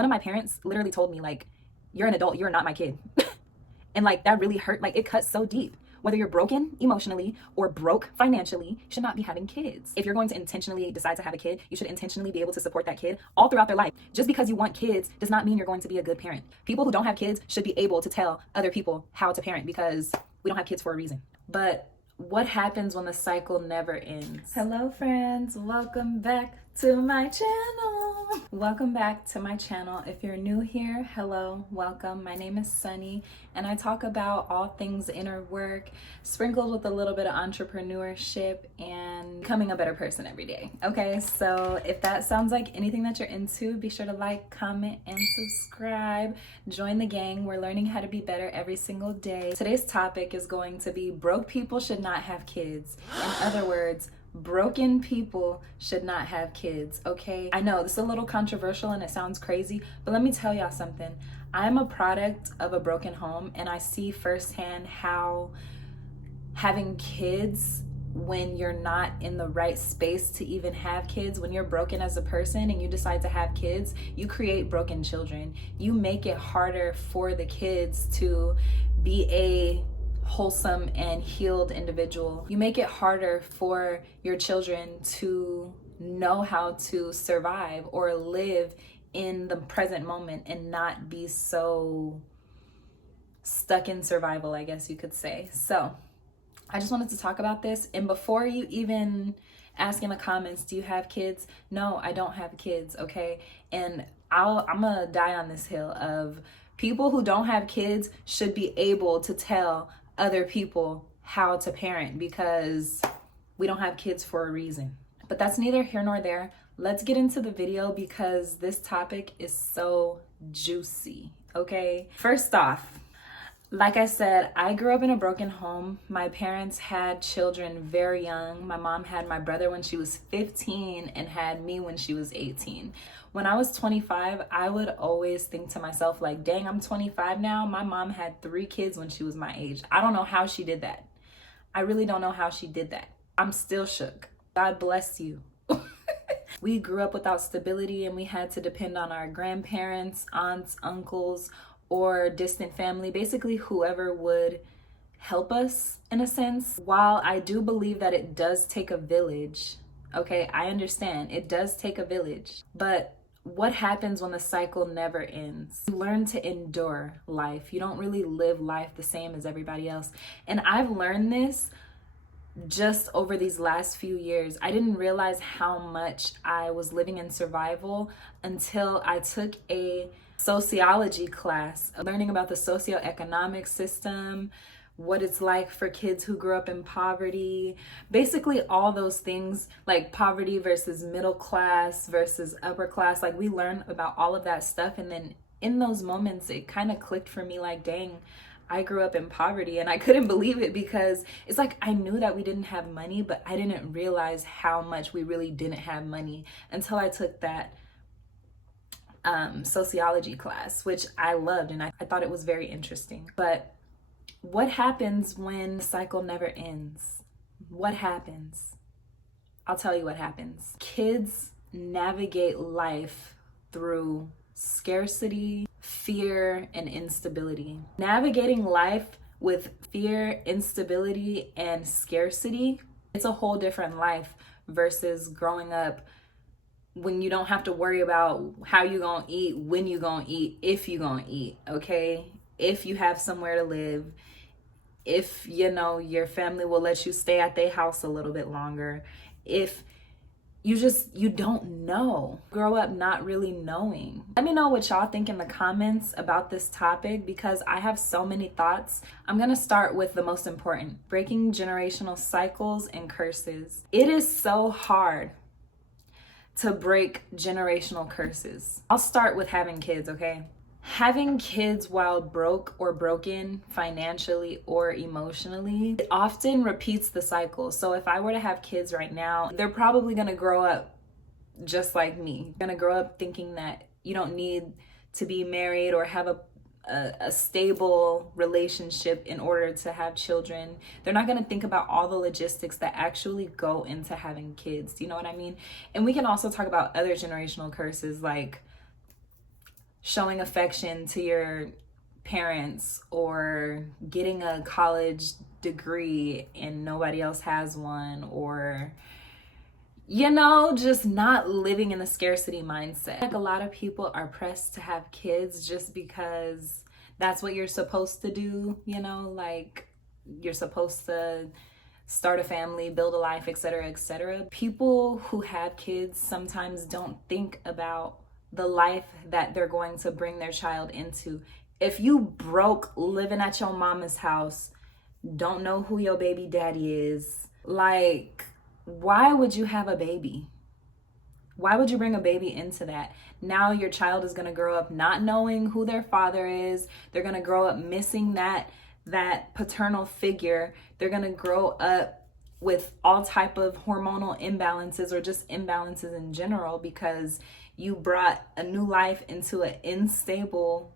One of my parents literally told me, like, you're an adult, you're not my kid. And like that really hurt. Like it cuts so deep. Whether you're broken emotionally or broke financially, you should not be having kids. If you're going to intentionally decide to have a kid, you should intentionally be able to support that kid all throughout their life. Just because you want kids does not mean you're going to be a good parent. People who don't have kids should be able to tell other people how to parent because we don't have kids for a reason. But what happens when the cycle never ends? Hello friends, welcome back to my channel. Welcome back to my channel. If you're new here, hello, welcome. My name is Sunny and I talk about all things inner work, sprinkled with a little bit of entrepreneurship and becoming a better person every day. Okay, so if that sounds like anything that you're into, be sure to like, comment, and subscribe. Join the gang. We're learning how to be better every single day. Today's topic is going to be broke people should not have kids. In other words, broken people should not have kids, okay? I know this is a little controversial and it sounds crazy, but let me tell y'all something. I'm a product of a broken home and I see firsthand how having kids when you're not in the right space to even have kids, when you're broken as a person and you decide to have kids, you create broken children. You make it harder for the kids to be a wholesome and healed individual. You make it harder for your children to know how to survive or live in the present moment and not be so stuck in survival, I guess you could say. So I just wanted to talk about this. And before you even ask in the comments, do you have kids? No, I don't have kids, okay? And I'm gonna die on this hill of people who don't have kids should be able to tell other people how to parent because we don't have kids for a reason. But that's neither here nor there. Let's get into the video because this topic is so juicy, okay? First off, like I said, I grew up in a broken home. My parents had children very young. My mom had my brother when she was 15 and had me when she was 18. When I was 25, I would always think to myself like, dang, I'm 25 now. My mom had 3 kids when she was my age. I don't know how she did that. I really don't know how she did that. I'm still shook. God bless you. We grew up without stability and we had to depend on our grandparents, aunts, uncles, or distant family, basically whoever would help us in a sense. While I do believe that it does take a village, okay, I understand it does take a village, but what happens when the cycle never ends? You learn to endure life. You don't really live life the same as everybody else. And I've learned this just over these last few years. I didn't realize how much I was living in survival until I took a sociology class, learning about the socioeconomic system, what it's like for kids who grew up in poverty, basically all those things like poverty versus middle class versus upper class. Like we learn about all of that stuff. And then in those moments, it kind of clicked for me like, dang, I grew up in poverty and I couldn't believe it because it's like I knew that we didn't have money, but I didn't realize how much we really didn't have money until I took that sociology class, which I loved and I thought it was very interesting. But what happens when the cycle never ends? What happens? I'll tell you what happens. Kids navigate life through scarcity, fear, and instability. Navigating life with fear, instability, and scarcity, it's a whole different life versus growing up when you don't have to worry about how you gonna eat, when you gonna eat, if you gonna eat, okay? If you have somewhere to live, if you know your family will let you stay at their house a little bit longer, if you don't know. Grow up not really knowing. Let me know what y'all think in the comments about this topic because I have so many thoughts. I'm gonna start with the most important, breaking generational cycles and curses. It is so hard to break generational curses. I'll start with having kids, okay? Having kids while broke or broken financially or emotionally, it often repeats the cycle. So if I were to have kids right now, they're probably gonna grow up just like me. They're gonna grow up thinking that you don't need to be married or have a stable relationship in order to have children. They're not going to think about all the logistics that actually go into having kids. Do you know what I mean? And we can also talk about other generational curses like showing affection to your parents or getting a college degree and nobody else has one, or just not living in the scarcity mindset. Like, a lot of people are pressed to have kids just because that's what you're supposed to do, like you're supposed to start a family, build a life, etc., etc. People who have kids sometimes don't think about the life that they're going to bring their child into. If you broke, living at your mama's house, don't know who your baby daddy is, like, why would you have a baby? Why would you bring a baby into that? Now your child is going to grow up not knowing who their father is. They're going to grow up missing that paternal figure. They're going to grow up with all type of hormonal imbalances or just imbalances in general because you brought a new life into an unstable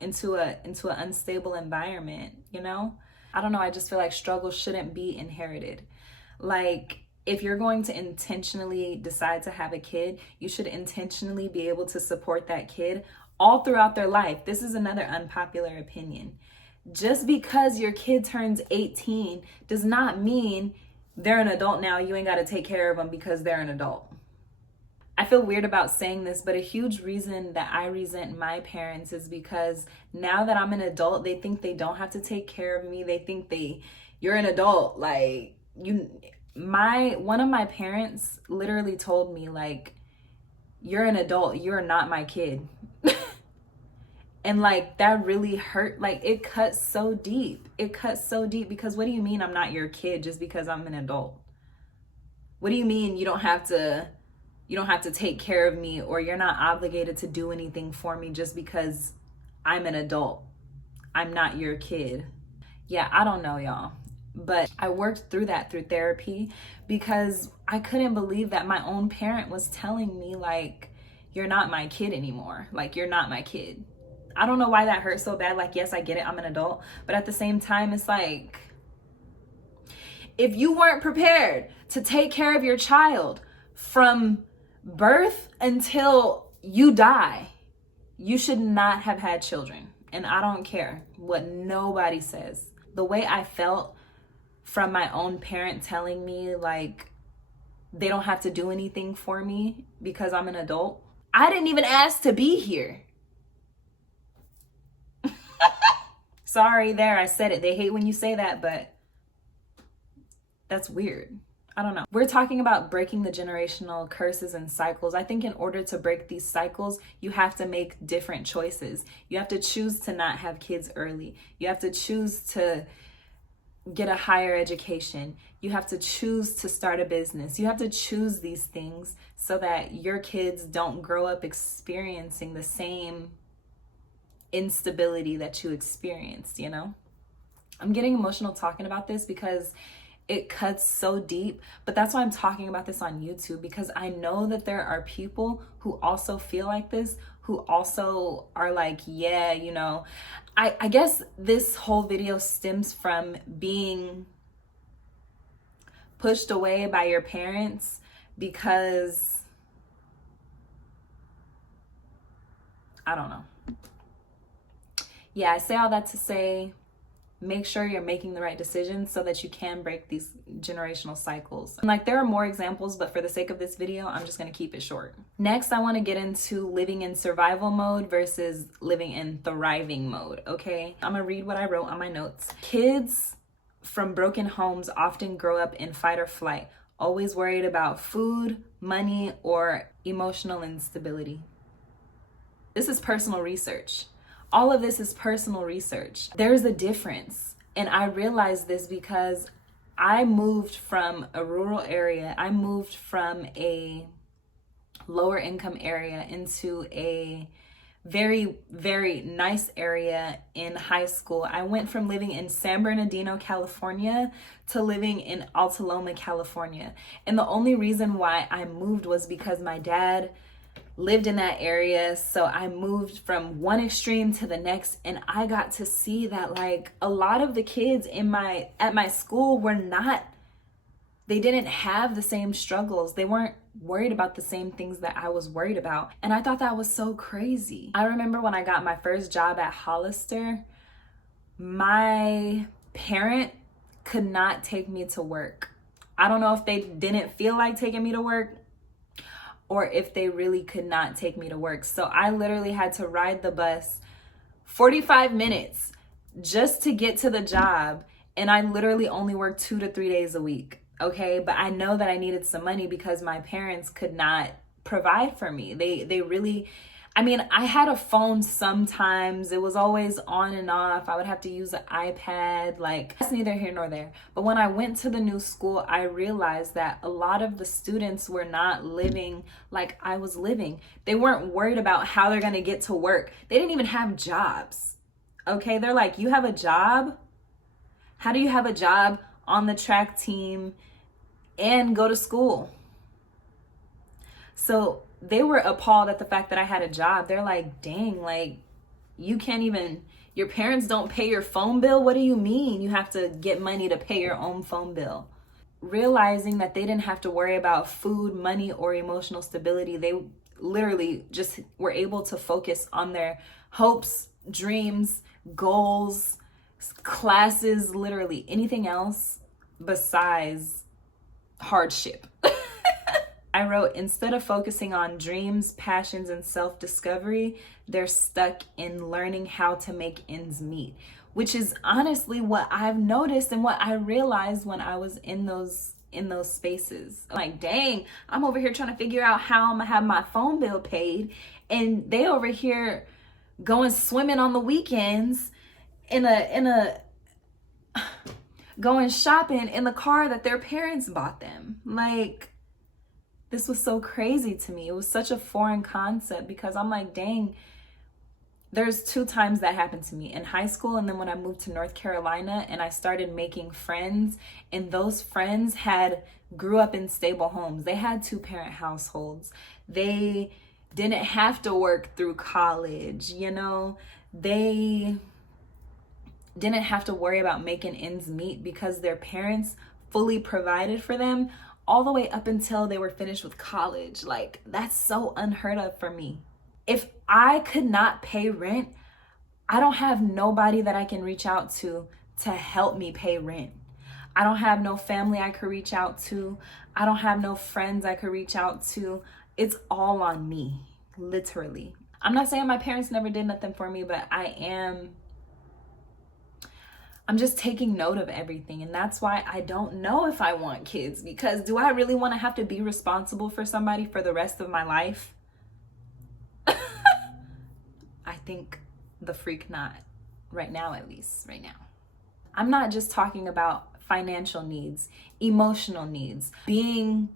environment, I don't know, I just feel like struggle shouldn't be inherited. Like, if you're going to intentionally decide to have a kid, you should intentionally be able to support that kid all throughout their life. This is another unpopular opinion. Just because your kid turns 18 does not mean they're an adult now. You ain't got to take care of them because they're an adult. I feel weird about saying this, but a huge reason that I resent my parents is because now that I'm an adult, they think they don't have to take care of me. They think you're an adult. Like, one of my parents literally told me, like, you're an adult, you're not my kid. And like, that really hurt. Like, it cuts so deep. Because what do you mean I'm not your kid just because I'm an adult? What do you mean you don't have to take care of me, or you're not obligated to do anything for me just because I'm an adult? I'm not your kid. Yeah, I don't know, y'all. But I worked through that through therapy because I couldn't believe that my own parent was telling me, like, you're not my kid anymore. Like, you're not my kid. I don't know why that hurt so bad. Like, yes, I get it, I'm an adult. But at the same time, it's like, if you weren't prepared to take care of your child from birth until you die, you should not have had children. And I don't care what nobody says. The way I felt from my own parent telling me, like, they don't have to do anything for me because I'm an adult. I didn't even ask to be here. Sorry, there, I said it. They hate when you say that, but that's weird. I don't know. We're talking about breaking the generational curses and cycles. I think in order to break these cycles, you have to make different choices. You have to choose to not have kids early. You have to choose to get a higher education. You have to choose to start a business. You have to choose these things so that your kids don't grow up experiencing the same instability that you experienced, I'm getting emotional talking about this because it cuts so deep, but that's why I'm talking about this on YouTube, because I know that there are people who also feel like this, who also are like, yeah, I guess this whole video stems from being pushed away by your parents because, I don't know. Yeah, I say all that to say, make sure you're making the right decisions so that you can break these generational cycles. Like, there are more examples, but for the sake of this video, I'm just gonna keep it short. Next, I wanna get into living in survival mode versus living in thriving mode, okay? I'm gonna read what I wrote on my notes. Kids from broken homes often grow up in fight or flight, always worried about food, money, or emotional instability. This is personal research. All of this is personal research. There's a difference. And I realized this because I moved from a rural area. I moved from a lower income area into a very, very nice area in high school. I went from living in San Bernardino, California to living in Altaloma, California. And the only reason why I moved was because my dad lived in that area. So I moved from one extreme to the next, and I got to see that, like, a lot of the kids at my school were not They didn't have the same struggles. They weren't worried about the same things that I was worried about. And I thought that was so crazy. I remember when I got my first job at Hollister, my parent could not take me to work. I don't know if they didn't feel like taking me to work or if they really could not take me to work. So I literally had to ride the bus 45 minutes just to get to the job. And I literally only worked 2 to 3 days a week. Okay. But I know that I needed some money because my parents could not provide for me. They really, I mean, I had a phone sometimes. It was always on and off. I would have to use an iPad. Like, that's neither here nor there. But when I went to the new school, I realized that a lot of the students were not living like I was living. They weren't worried about how they're going to get to work. They didn't even have jobs. Okay, they're like, you have a job? How do you have a job on the track team and go to school? So they were appalled at the fact that I had a job. They're like, dang, like, you can't even, your parents don't pay your phone bill? What do you mean you have to get money to pay your own phone bill? Realizing that they didn't have to worry about food, money, or emotional stability, they literally just were able to focus on their hopes, dreams, goals, classes, literally anything else besides hardship. I wrote, instead of focusing on dreams, passions, and self-discovery, they're stuck in learning how to make ends meet, which is honestly what I've noticed and what I realized when I was in those spaces. Like, dang, I'm over here trying to figure out how I'm gonna have my phone bill paid, and they over here going swimming on the weekends going shopping in the car that their parents bought them. Like, this was so crazy to me. It was such a foreign concept because I'm like, dang, there's 2 times that happened to me, in high school and then when I moved to North Carolina and I started making friends, and those friends grew up in stable homes. They had 2-parent households. They didn't have to work through college, you know? They didn't have to worry about making ends meet because their parents fully provided for them all the way up until they were finished with college. Like, that's so unheard of for me. If I could not pay rent, I don't have nobody that I can reach out to help me pay rent. I don't have no family I could reach out to. I don't have no friends I could reach out to. It's all on me, literally. I'm not saying my parents never did nothing for me, but I'm just taking note of everything. And that's why I don't know if I want kids, because do I really want to have to be responsible for somebody for the rest of my life? I think the freak not. Right now, at least. Right now. I'm not just talking about financial needs, emotional needs, being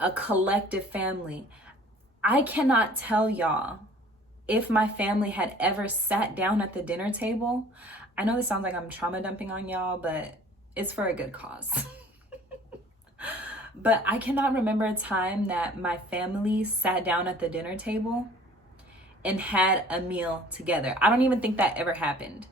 a collective family. I cannot tell y'all if my family had ever sat down at the dinner table. I know this sounds like I'm trauma dumping on y'all, but it's for a good cause. But I cannot remember a time that my family sat down at the dinner table and had a meal together. I don't even think that ever happened.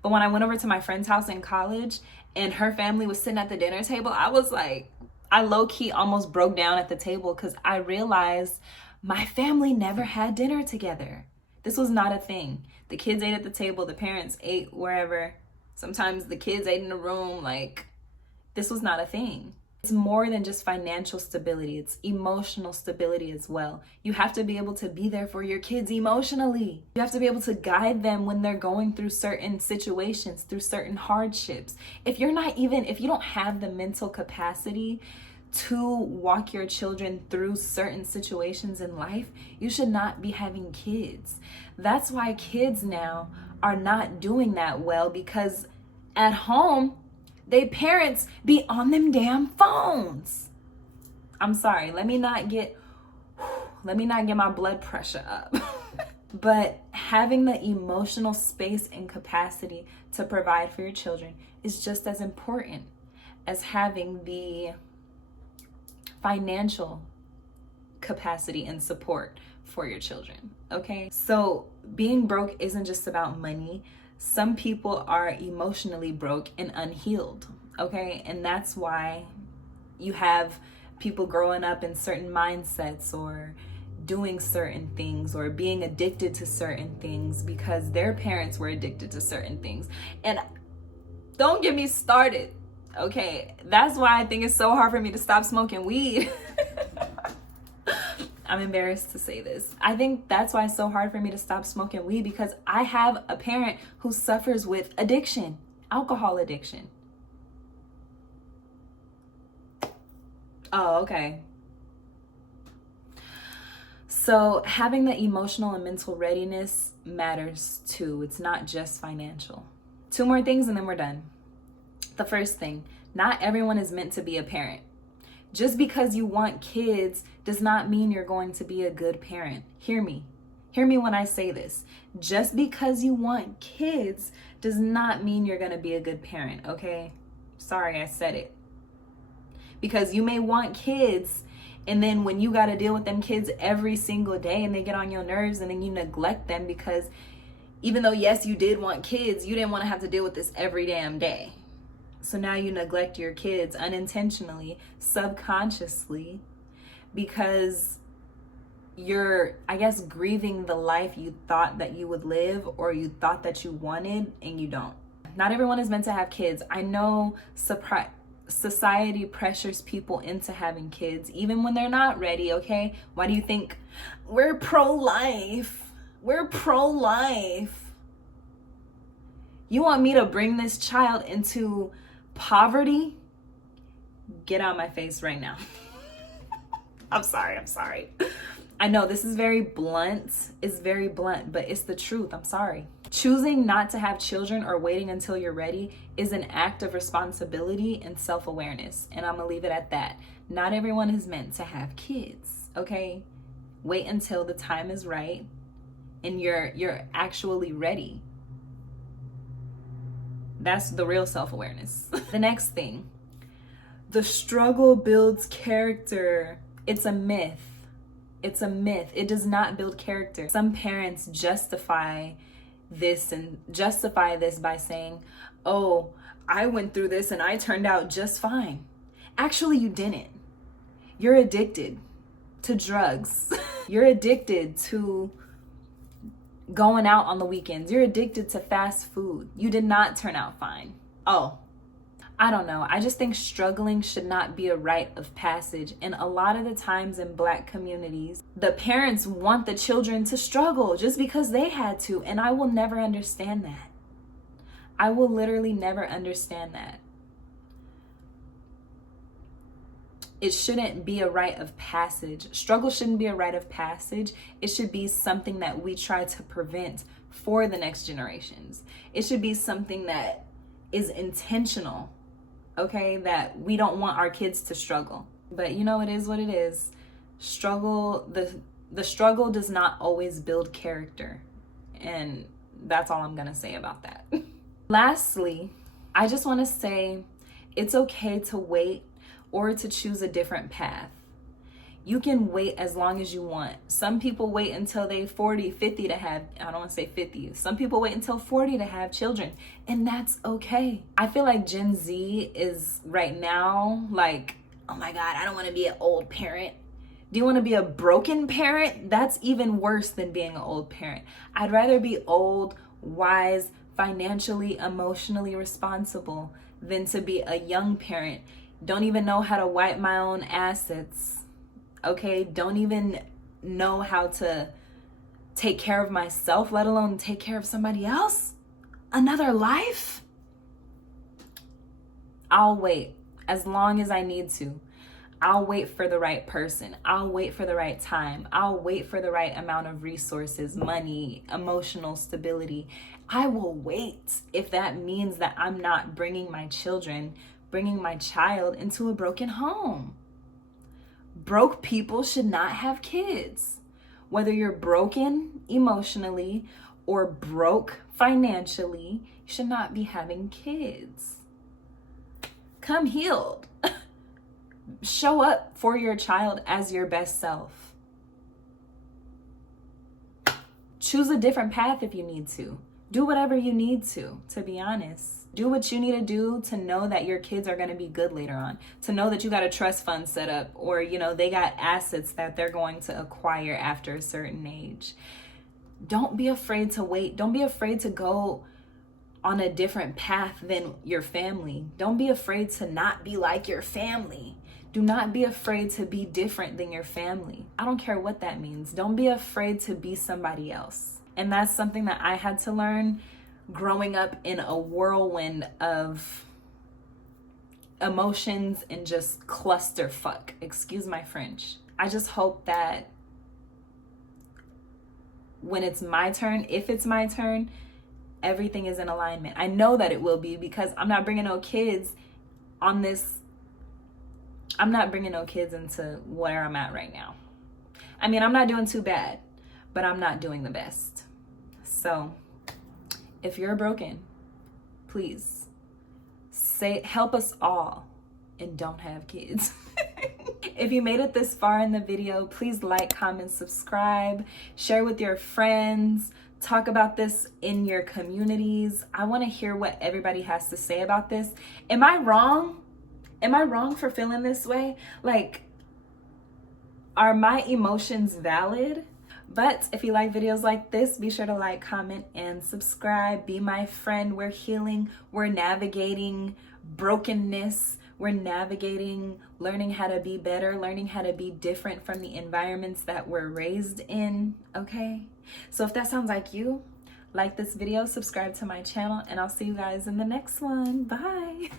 But when I went over to my friend's house in college and her family was sitting at the dinner table, I was like, I low-key almost broke down at the table because I realized my family never had dinner together. This was not a thing. The kids ate at the table, the parents ate wherever. Sometimes the kids ate in a room. Like, this was not a thing. It's more than just financial stability. It's emotional stability as well. You have to be able to be there for your kids emotionally. You have to be able to guide them when they're going through certain situations, through certain hardships. If you don't have the mental capacity to walk your children through certain situations in life, you should not be having kids. That's why kids now are not doing that well, because at home, they parents be on them damn phones. I'm sorry, let me not get my blood pressure up. But having the emotional space and capacity to provide for your children is just as important as having the financial capacity and support for your children, okay? So being broke isn't just about money. Some people are emotionally broke and unhealed, okay? And that's why you have people growing up in certain mindsets or doing certain things or being addicted to certain things because their parents were addicted to certain things. And don't get me started, okay? That's why I think it's so hard for me to stop smoking weed. I'm embarrassed to say this. I think that's why it's so hard for me to stop smoking weed, because I have a parent who suffers with addiction, alcohol addiction. Oh, okay. So having the emotional and mental readiness matters too. It's not just financial. 2 more things and then we're done. The first thing, not everyone is meant to be a parent. Just because you want kids does not mean you're going to be a good parent. Hear me. Hear me when I say this. Just because you want kids does not mean you're going to be a good parent, okay? Sorry, I said it. Because you may want kids, and then when you got to deal with them kids every single day and they get on your nerves, and then you neglect them because even though, yes, you did want kids, you didn't want to have to deal with this every damn day. So now you neglect your kids unintentionally, subconsciously, because you're, I guess, grieving the life you thought that you would live or you thought that you wanted, and you don't. Not everyone is meant to have kids. I know society pressures people into having kids even when they're not ready, okay? Why do you think we're pro-life? We're pro-life. You want me to bring this child into poverty? Get out of my face right now. I'm sorry. I know this is very blunt. It's very blunt, but it's the truth. I'm sorry. Choosing not to have children or waiting until you're ready is an act of responsibility and self-awareness. And I'm gonna leave it at that. Not everyone is meant to have kids, okay? Wait until the time is right and you're actually ready. That's the real self-awareness. The next thing, the struggle builds character. It's a myth. It's a myth. It does not build character. Some parents justify this by saying, oh, I went through this and I turned out just fine. Actually, you didn't. You're addicted to drugs. You're addicted to going out on the weekends. You're addicted to fast food. You did not turn out fine. Oh, I don't know. I just think struggling should not be a rite of passage. And a lot of the times in Black communities, the parents want the children to struggle just because they had to. And I will never understand that. I will literally never understand that. It shouldn't be a rite of passage. Struggle shouldn't be a rite of passage. It should be something that we try to prevent for the next generations. It should be something that is intentional, okay? That we don't want our kids to struggle. But you know, it is what it is. Struggle, the struggle does not always build character. And that's all I'm gonna say about that. Lastly, I just wanna say it's okay to wait or to choose a different path. You can wait as long as you want. Some people wait until they 40, 50 to have, I don't want to say 50. Some people wait until 40 to have children, and that's okay. I feel like Gen Z is right now like, oh my God, I don't want to be an old parent. Do you want to be a broken parent? That's even worse than being an old parent. I'd rather be old, wise, financially, emotionally responsible than to be a young parent. Don't even know how to wipe my own assets, okay? Don't even know how to take care of myself, let alone take care of somebody else? Another life? I'll wait as long as I need to. I'll wait for the right person. I'll wait for the right time. I'll wait for the right amount of resources, money, emotional stability. I will wait if that means that I'm not bringing my child into a broken home. Broke people should not have kids. Whether you're broken emotionally or broke financially, you should not be having kids. Come healed. Show up for your child as your best self. Choose a different path if you need to. Do whatever you need to be honest. Do what you need to do to know that your kids are going to be good later on. To know that you got a trust fund set up, or, you know, they got assets that they're going to acquire after a certain age. Don't be afraid to wait. Don't be afraid to go on a different path than your family. Don't be afraid to not be like your family. Do not be afraid to be different than your family. I don't care what that means. Don't be afraid to be somebody else. And that's something that I had to learn growing up in a whirlwind of emotions and just clusterfuck. Excuse my French. I just hope that when it's my turn, if it's my turn, everything is in alignment. I know that it will be, because I'm not bringing no kids on this. I'm not bringing no kids into where I'm at right now. I mean, I'm not doing too bad, but I'm not doing the best. So if you're broken, please help us all and don't have kids. If you made it this far in the video, please like, comment, subscribe, share with your friends, talk about this in your communities. I want to hear what everybody has to say about this. Am I wrong? Am I wrong for feeling this way? Like, are my emotions valid? But if you like videos like this, be sure to like, comment, and subscribe. Be my friend. We're healing. We're navigating brokenness. We're navigating learning how to be better, learning how to be different from the environments that we're raised in, okay? So if that sounds like you, like this video, subscribe to my channel, and I'll see you guys in the next one. Bye.